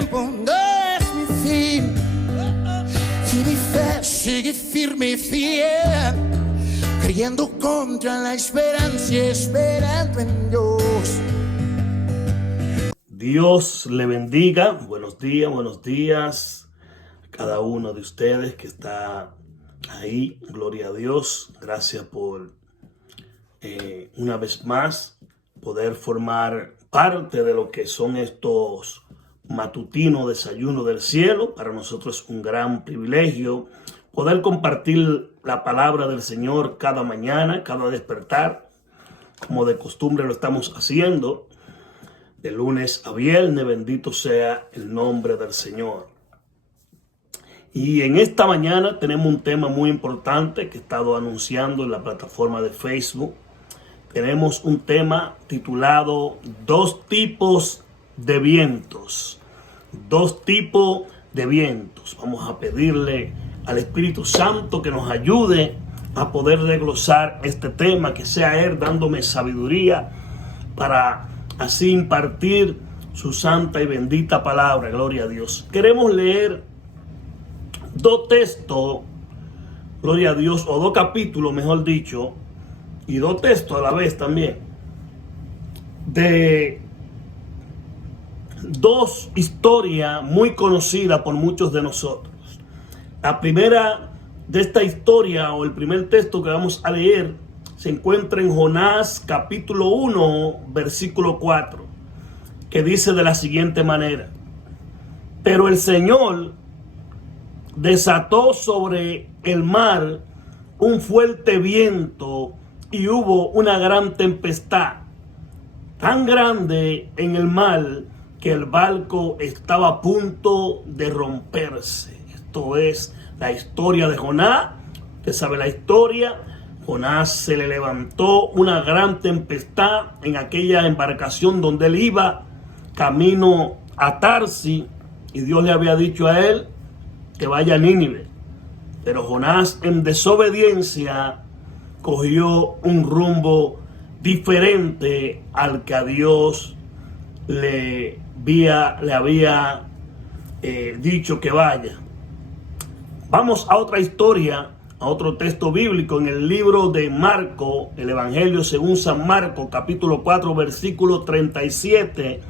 tiempo no es mi fin. Y mi fe sigue firme y fiel, creyendo contra la esperanza y esperando en Dios. Dios le bendiga. Buenos días a cada uno de ustedes que está ahí. Gloria a Dios. Gracias por una vez más poder formar parte de lo que son estos matutinos desayunos del cielo. Para nosotros es un gran privilegio poder compartir la palabra del Señor cada mañana, cada despertar, como de costumbre lo estamos haciendo. De lunes a viernes, bendito sea el nombre del Señor. Y en esta mañana tenemos un tema muy importante que he estado anunciando en la plataforma de Facebook. Tenemos un tema titulado Dos tipos de vientos. Dos tipos de vientos. Vamos a pedirle al Espíritu Santo que nos ayude a poder desglosar este tema, que sea Él dándome sabiduría para así impartir su santa y bendita palabra. Gloria a Dios. Queremos leer dos textos, gloria a Dios, o dos capítulos, mejor dicho, y dos textos a la vez también, de dos historias muy conocidas por muchos de nosotros. La primera de esta historia, o el primer texto que vamos a leer, se encuentra en Jonás capítulo 1, versículo 4, que dice de la siguiente manera: pero el Señor desató sobre el mar un fuerte viento y hubo una gran tempestad, tan grande en el mar que el barco estaba a punto de romperse. Esto es la historia de Jonás. Usted sabe la historia. Jonás se le levantó una gran tempestad en aquella embarcación donde él iba camino a Tarsis, y Dios le había dicho a él que vaya a Nínive. Pero Jonás, en desobediencia, cogió un rumbo diferente al que a Dios le había dicho que vaya. Vamos a otra historia, a otro texto bíblico en el libro de Marco, el Evangelio según San Marcos, capítulo 4, versículo 37,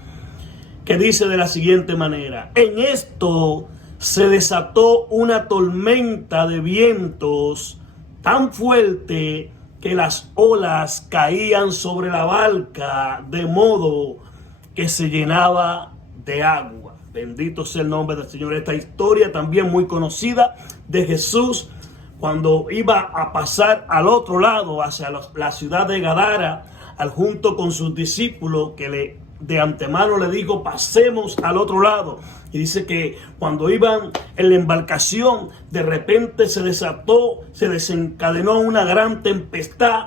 que dice de la siguiente manera: en esto se desató una tormenta de vientos tan fuerte que las olas caían sobre la barca, de modo que se llenaba de agua. Bendito sea el nombre del Señor. Esta historia también muy conocida de Jesús cuando iba a pasar al otro lado, hacia la ciudad de Gadara, junto con sus discípulos, que de antemano le dijo: pasemos al otro lado. Y dice que cuando iban en la embarcación, de repente se desencadenó una gran tempestad.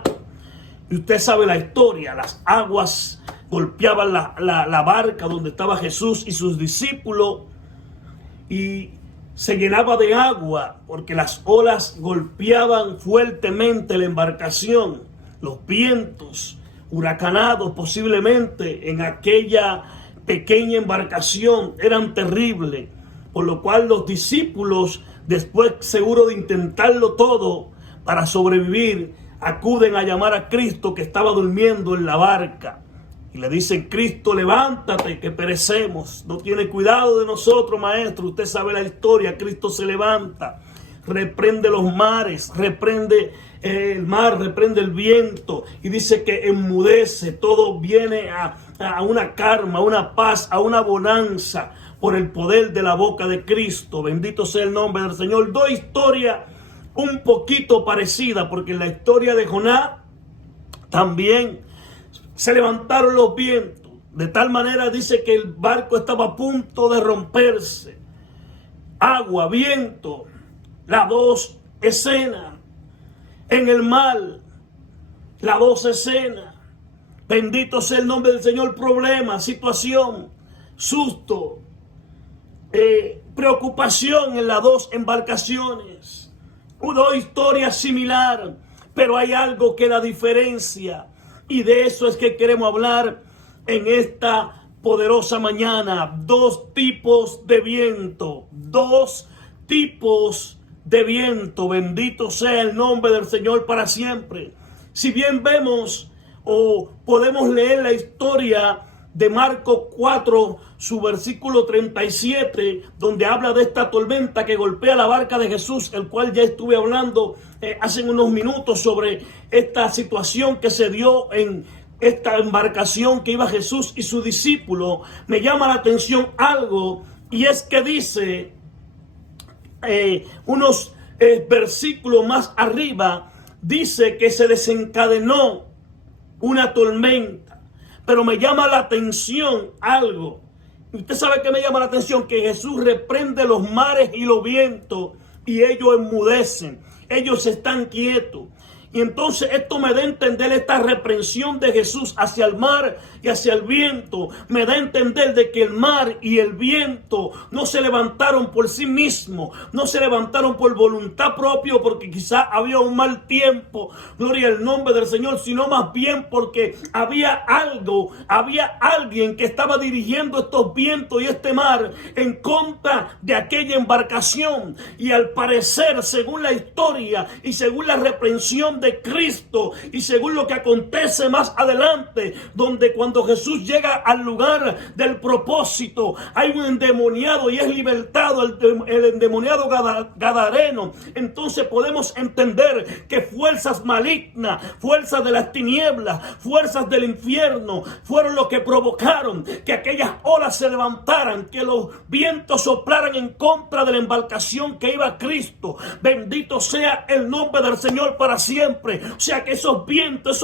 Y usted sabe la historia, las aguas golpeaban la barca donde estaba Jesús y sus discípulos, y se llenaba de agua porque las olas golpeaban fuertemente la embarcación. Los vientos huracanados posiblemente en aquella pequeña embarcación eran terribles, por lo cual los discípulos, después seguro de intentarlo todo para sobrevivir, acuden a llamar a Cristo, que estaba durmiendo en la barca, y le dicen: Cristo, levántate, que perecemos. No tiene cuidado de nosotros, maestro. Usted sabe la historia. Cristo se levanta, reprende los mares, reprende el mar, reprende el viento, y dice que enmudece. Todo viene a una calma, a una paz, a una bonanza por el poder de la boca de Cristo. Bendito sea el nombre del Señor. Dos historias un poquito parecidas, porque en la historia de Jonás también se levantaron los vientos, de tal manera, dice, que el barco estaba a punto de romperse. Agua, viento, las dos escenas. En el mar, las dos escenas. Bendito sea el nombre del Señor. Problema, situación, susto, preocupación en las dos embarcaciones. Dos historias similares, pero hay algo que la diferencia. Y de eso es que queremos hablar en esta poderosa mañana. Dos tipos de viento. Dos tipos de viento. Bendito sea el nombre del Señor para siempre. Si bien vemos o podemos leer la historia de Marcos 4, su versículo 37, donde habla de esta tormenta que golpea la barca de Jesús, el cual ya estuve hablando hace unos minutos sobre esta situación que se dio en esta embarcación que iba Jesús y su discípulo. Me llama la atención algo, y es que dice unos versículos más arriba, dice que se desencadenó una tormenta. Pero me llama la atención algo. Usted sabe que me llama la atención, que Jesús reprende los mares y los vientos y ellos enmudecen. Ellos están quietos. Y entonces esto me da a entender, esta reprensión de Jesús hacia el mar y hacia el viento, me da a entender de que el mar y el viento no se levantaron por sí mismos, no se levantaron por voluntad propia, porque quizá había un mal tiempo, gloria al nombre del Señor, sino más bien porque había alguien que estaba dirigiendo estos vientos y este mar en contra de aquella embarcación. Y al parecer, según la historia y según la reprensión de Cristo y según lo que acontece más adelante, donde cuando Jesús llega al lugar del propósito, hay un endemoniado y es libertado el endemoniado gadareno. Entonces podemos entender que fuerzas malignas, fuerzas de las tinieblas, fuerzas del infierno fueron los que provocaron que aquellas olas se levantaran, que los vientos soplaran en contra de la embarcación que iba a Cristo. Bendito sea el nombre del Señor para siempre. O sea que esos vientos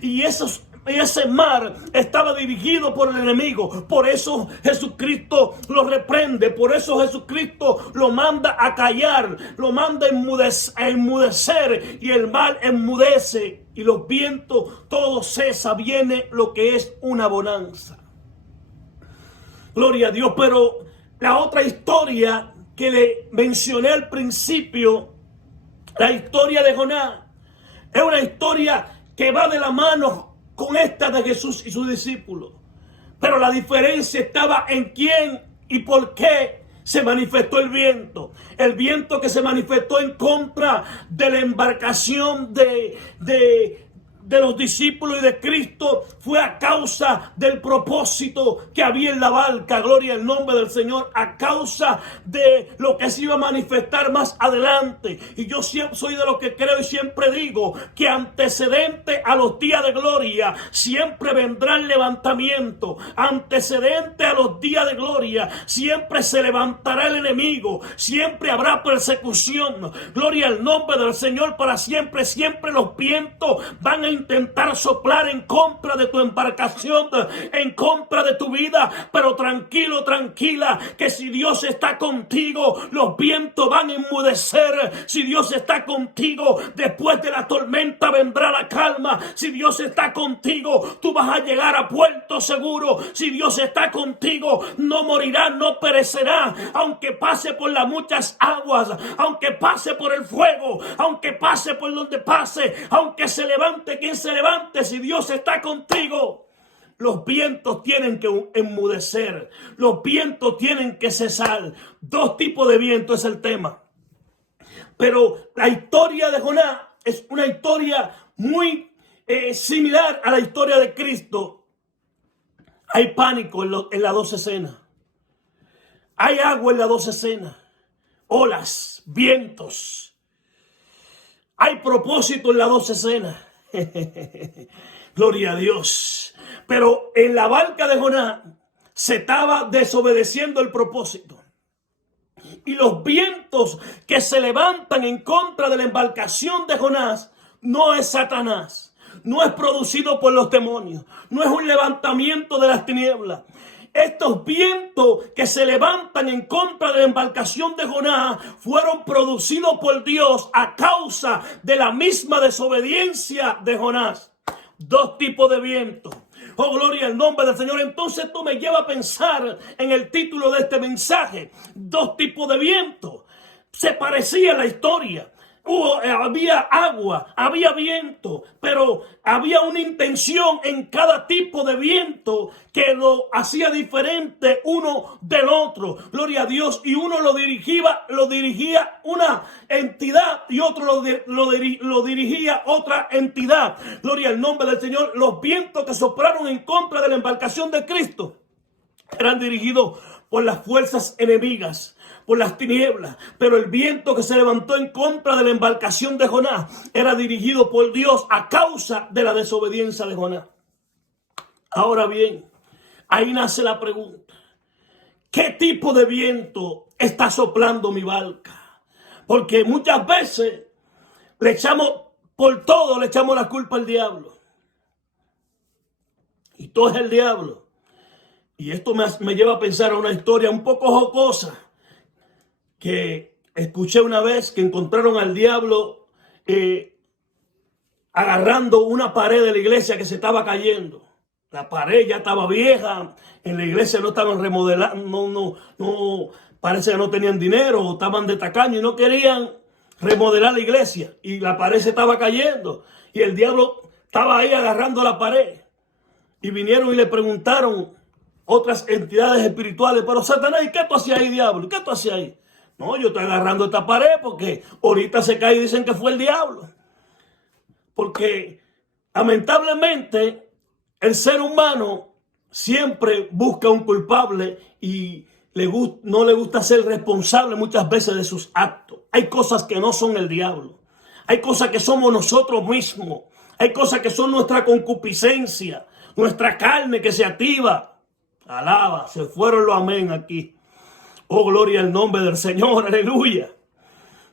y ese mar estaba dirigido por el enemigo. Por eso Jesucristo lo reprende. Por eso Jesucristo lo manda a callar, lo manda a enmudecer, y el mar enmudece y los vientos todo cesa. Viene lo que es una bonanza. Gloria a Dios. Pero la otra historia que le mencioné al principio, la historia de Jonás, es una historia que va de la mano con esta de Jesús y sus discípulos. Pero la diferencia estaba en quién y por qué se manifestó el viento. El viento que se manifestó en contra de la embarcación de los discípulos y de Cristo fue a causa del propósito que había en la barca. Gloria al nombre del Señor. A causa de lo que se iba a manifestar más adelante. Y yo siempre soy de los que creo y siempre digo que antecedente a los días de gloria siempre vendrá el levantamiento. Antecedente a los días de gloria siempre se levantará el enemigo. Siempre habrá persecución. Gloria al nombre del Señor para siempre. Siempre los vientos van a intentar soplar en contra de tu embarcación, en contra de tu vida. Pero tranquilo, tranquila, que si Dios está contigo, los vientos van a enmudecer. Si Dios está contigo, después de la tormenta vendrá la calma. Si Dios está contigo, tú vas a llegar a puerto seguro. Si Dios está contigo, no morirás, no perecerás. Aunque pase por las muchas aguas, aunque pase por el fuego, aunque pase por donde pase, aunque se levante quien se levante, si Dios está contigo, los vientos tienen que enmudecer, los vientos tienen que cesar. Dos tipos de viento es el tema. Pero la historia de Jonás es una historia muy similar a la historia de Cristo. Hay pánico en las dos escenas. Hay agua en las dos escenas. Olas, vientos. Hay propósito en las dos escenas. Gloria a Dios. Pero en la barca de Jonás se estaba desobedeciendo el propósito. Y los vientos que se levantan en contra de la embarcación de Jonás no es Satanás. No es producido por los demonios. No es un levantamiento de las tinieblas. Estos vientos que se levantan en contra de la embarcación de Jonás fueron producidos por Dios a causa de la misma desobediencia de Jonás. Dos tipos de vientos. Oh, gloria al nombre del Señor. Entonces esto me lleva a pensar en el título de este mensaje. Dos tipos de vientos. Se parecía la historia. había agua, había viento, pero había una intención en cada tipo de viento que lo hacía diferente uno del otro. Gloria a Dios. Y uno lo dirigía una entidad y otro lo dirigía otra entidad. Gloria al nombre del Señor. Los vientos que soplaron en contra de la embarcación de Cristo eran dirigidos por las fuerzas enemigas, por las tinieblas, pero el viento que se levantó en contra de la embarcación de Jonás era dirigido por Dios a causa de la desobediencia de Jonás. Ahora bien, ahí nace la pregunta: ¿qué tipo de viento está soplando mi barca? Porque muchas veces le echamos la culpa al diablo, y todo es el diablo. Y esto me lleva a pensar a una historia un poco jocosa que escuché una vez, que encontraron al diablo agarrando una pared de la iglesia que se estaba cayendo. La pared ya estaba vieja, en la iglesia no estaban remodelando, no, parece que no tenían dinero, o estaban de tacaño y no querían remodelar la iglesia. Y la pared se estaba cayendo y el diablo estaba ahí agarrando la pared. Y vinieron y le preguntaron otras entidades espirituales: pero Satanás, ¿y qué tú hacías ahí, diablo? ¿Qué tú hacías ahí? No, yo estoy agarrando esta pared porque ahorita se cae y dicen que fue el diablo. Porque lamentablemente el ser humano siempre busca un culpable y no le gusta ser responsable muchas veces de sus actos. Hay cosas que no son el diablo. Hay cosas que somos nosotros mismos. Hay cosas que son nuestra concupiscencia, nuestra carne que se activa. Alaba, se fueron los amén aquí. Oh, gloria al nombre del Señor, aleluya.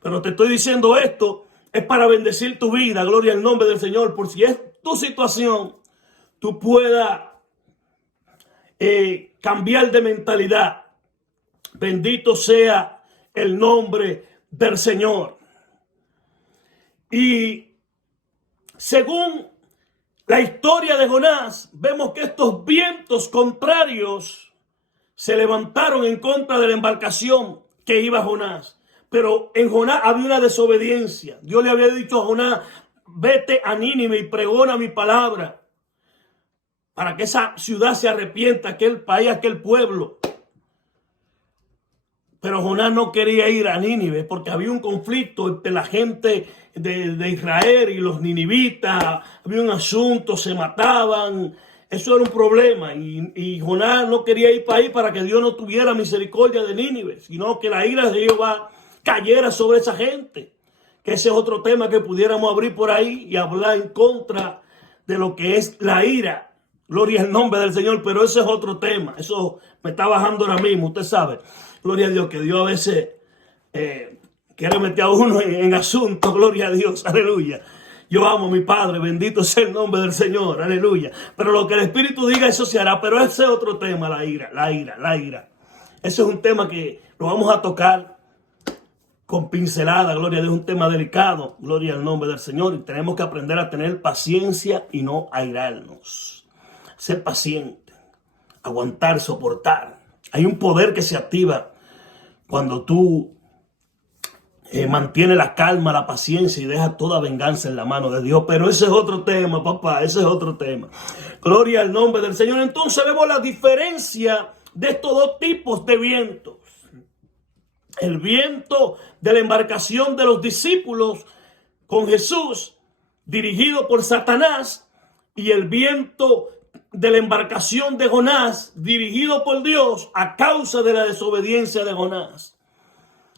Pero te estoy diciendo esto, es para bendecir tu vida, gloria al nombre del Señor. Por si es tu situación, tú puedas cambiar de mentalidad. Bendito sea el nombre del Señor. Y según la historia de Jonás, vemos que estos vientos contrarios se levantaron en contra de la embarcación que iba Jonás. Pero en Jonás había una desobediencia. Dios le había dicho a Jonás: vete a Nínive y pregona mi palabra, para que esa ciudad se arrepienta, aquel país, aquel pueblo. Pero Jonás no quería ir a Nínive porque había un conflicto entre la gente de Israel y los ninivitas. Había un asunto, se mataban. Eso era un problema. Y Jonás no quería ir para ahí para que Dios no tuviera misericordia de Nínive, sino que la ira de Jehová cayera sobre esa gente. Que ese es otro tema que pudiéramos abrir por ahí y hablar en contra de lo que es la ira. Gloria al nombre del Señor, pero ese es otro tema. Eso me está bajando ahora mismo, usted sabe. Gloria a Dios, que Dios a veces quiere meter a uno en asuntos. Gloria a Dios, aleluya. Yo amo a mi Padre, bendito sea el nombre del Señor, aleluya. Pero lo que el Espíritu diga, eso se hará. Pero ese es otro tema, la ira. Ese es un tema que lo vamos a tocar con pincelada, gloria a Dios, un tema delicado, gloria al nombre del Señor. Y tenemos que aprender a tener paciencia y no airarnos. Ser paciente, aguantar, soportar. Hay un poder que se activa cuando tú mantienes la calma, la paciencia y dejas toda venganza en la mano de Dios. Pero ese es otro tema, papá, ese es otro tema. Gloria al nombre del Señor. Entonces vemos la diferencia de estos dos tipos de vientos. El viento de la embarcación de los discípulos con Jesús, dirigido por Satanás, y el viento de la embarcación de Jonás, dirigido por Dios a causa de la desobediencia de Jonás.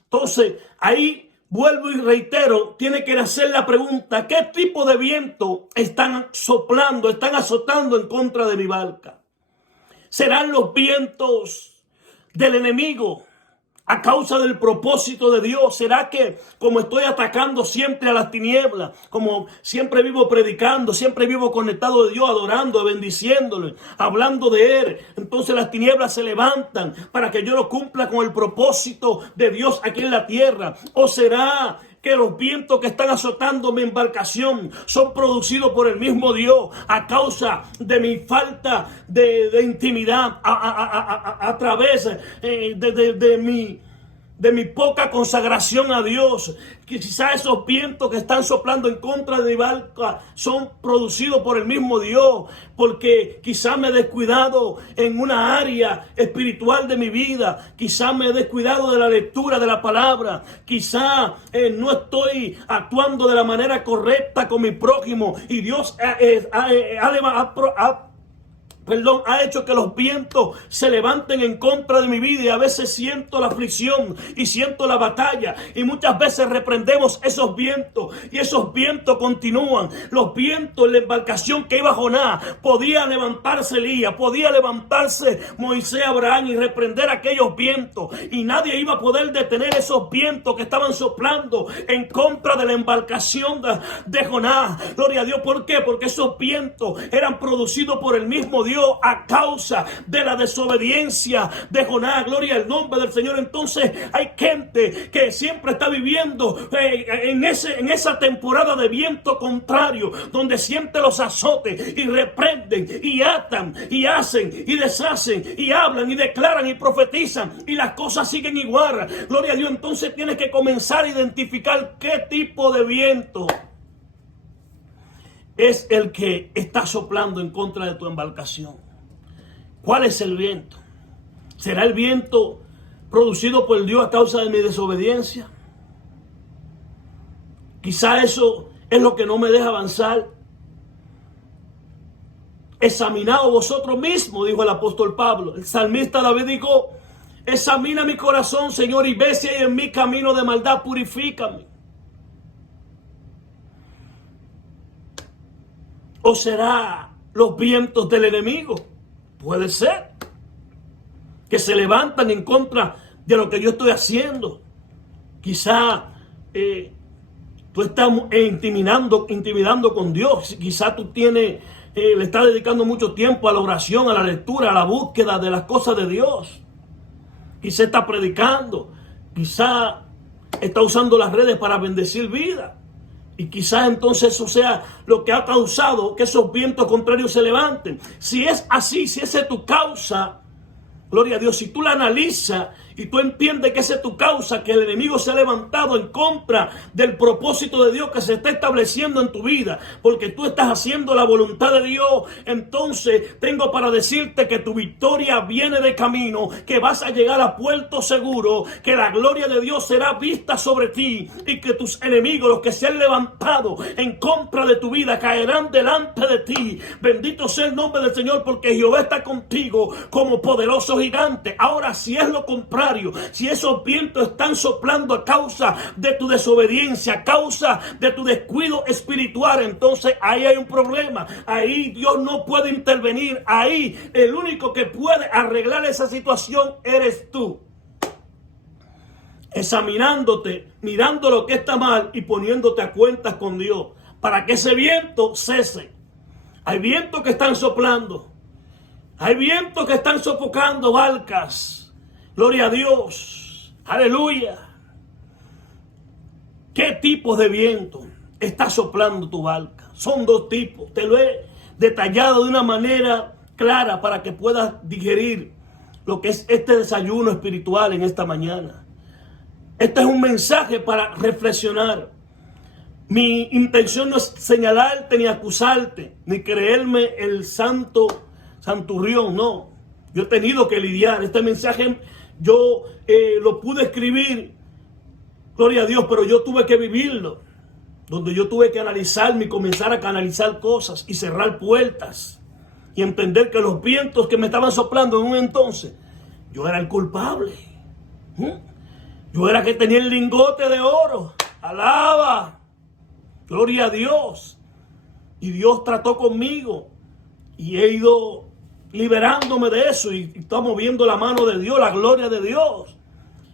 Entonces, ahí vuelvo y reitero, tiene que hacer la pregunta: ¿qué tipo de viento están soplando, están azotando en contra de mi barca? ¿Serán los vientos del enemigo a causa del propósito de Dios? ¿Será que como estoy atacando siempre a las tinieblas, como siempre vivo predicando, siempre vivo conectado de Dios, adorando, bendiciéndole, hablando de Él, entonces las tinieblas se levantan para que yo no cumpla con el propósito de Dios aquí en la tierra? ¿O será que los vientos que están azotando mi embarcación son producidos por el mismo Dios a causa de mi falta de intimidad, a través de de mi poca consagración a Dios. Quizá esos vientos que están soplando en contra de mi barca son producidos por el mismo Dios, porque quizá me he descuidado en una área espiritual de mi vida, quizá me he descuidado de la lectura de la palabra, quizá no estoy actuando de la manera correcta con mi prójimo, y Dios ha hecho que los vientos se levanten en contra de mi vida, y a veces siento la aflicción y siento la batalla, y muchas veces reprendemos esos vientos y esos vientos continúan. Los vientos en la embarcación que iba Jonás, podía levantarse Elías, podía levantarse Moisés, Abraham y reprender aquellos vientos, y nadie iba a poder detener esos vientos que estaban soplando en contra de la embarcación de Jonás. Gloria a Dios. ¿Por qué? Porque esos vientos eran producidos por el mismo Dios a causa de la desobediencia de Jonás. Gloria al nombre del Señor. Entonces hay gente que siempre está viviendo en esa temporada de viento contrario, donde siente los azotes y reprenden y atan y hacen y deshacen y hablan y declaran y profetizan, y las cosas siguen igual. Gloria a Dios. Entonces tienes que comenzar a identificar qué tipo de viento es el que está soplando en contra de tu embarcación. ¿Cuál es el viento? ¿Será el viento producido por Dios a causa de mi desobediencia? Quizá eso es lo que no me deja avanzar. Examinaos vosotros mismos, dijo el apóstol Pablo. El salmista David dijo: examina mi corazón, Señor, y ve si hay en mí camino de maldad, purifícame. ¿O será los vientos del enemigo? Puede ser que se levantan en contra de lo que yo estoy haciendo. Quizá tú estás intimidando con Dios. Quizá tú le estás dedicando mucho tiempo a la oración, a la lectura, a la búsqueda de las cosas de Dios. Quizá está predicando. Quizá está usando las redes para bendecir vida. Y quizás entonces eso sea lo que ha causado que esos vientos contrarios se levanten. Si es así, si esa es tu causa, gloria a Dios, si tú la analizas y tú entiendes que esa es tu causa, que el enemigo se ha levantado en contra del propósito de Dios que se está estableciendo en tu vida, porque tú estás haciendo la voluntad de Dios, entonces tengo para decirte que tu victoria viene de camino, que vas a llegar a puerto seguro, que la gloria de Dios será vista sobre ti, y que tus enemigos, los que se han levantado en contra de tu vida, caerán delante de ti. Bendito sea el nombre del Señor, porque Jehová está contigo como poderoso gigante. Ahora, si es lo contrario, si esos vientos están soplando a causa de tu desobediencia, a causa de tu descuido espiritual, entonces ahí hay un problema. Ahí Dios no puede intervenir. Ahí el único que puede arreglar esa situación eres tú. Examinándote, mirando lo que está mal y poniéndote a cuentas con Dios para que ese viento cese. Hay vientos que están soplando. Hay vientos que están sofocando barcas. Gloria a Dios. Aleluya. ¿Qué tipo de viento está soplando tu barca? Son dos tipos. Te lo he detallado de una manera clara para que puedas digerir lo que es este desayuno espiritual en esta mañana. Este es un mensaje para reflexionar. Mi intención no es señalarte ni acusarte, ni creerme el santurrión, no. Yo he tenido que lidiar. Este mensaje yo lo pude escribir, gloria a Dios, pero yo tuve que vivirlo. Donde yo tuve que analizarme y comenzar a canalizar cosas y cerrar puertas. Y entender que los vientos que me estaban soplando en un entonces, yo era el culpable. Yo era que tenía el lingote de oro. Alaba. Gloria a Dios. Y Dios trató conmigo. Y he ido liberándome de eso, y estamos viendo la mano de Dios, la gloria de Dios.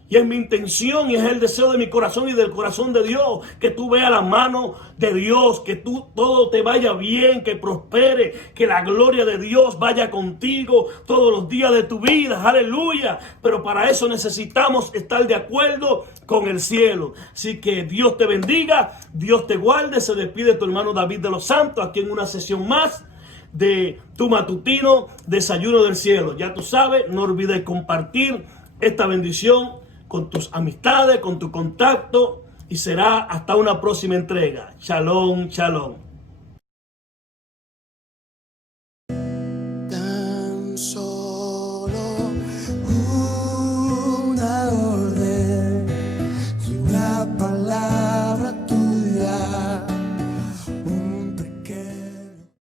Y es mi intención y es el deseo de mi corazón y del corazón de Dios, que tú veas la mano de Dios, que todo te vaya bien, que prospere, que la gloria de Dios vaya contigo todos los días de tu vida. Aleluya. Pero para eso necesitamos estar de acuerdo con el cielo. Así que Dios te bendiga, Dios te guarde. Se despide tu hermano David de los Santos aquí en una sesión más de tu matutino Desayuno del Cielo. Ya tú sabes, no olvides compartir esta bendición con tus amistades, con tu contacto, y será hasta una próxima entrega. Shalom, shalom.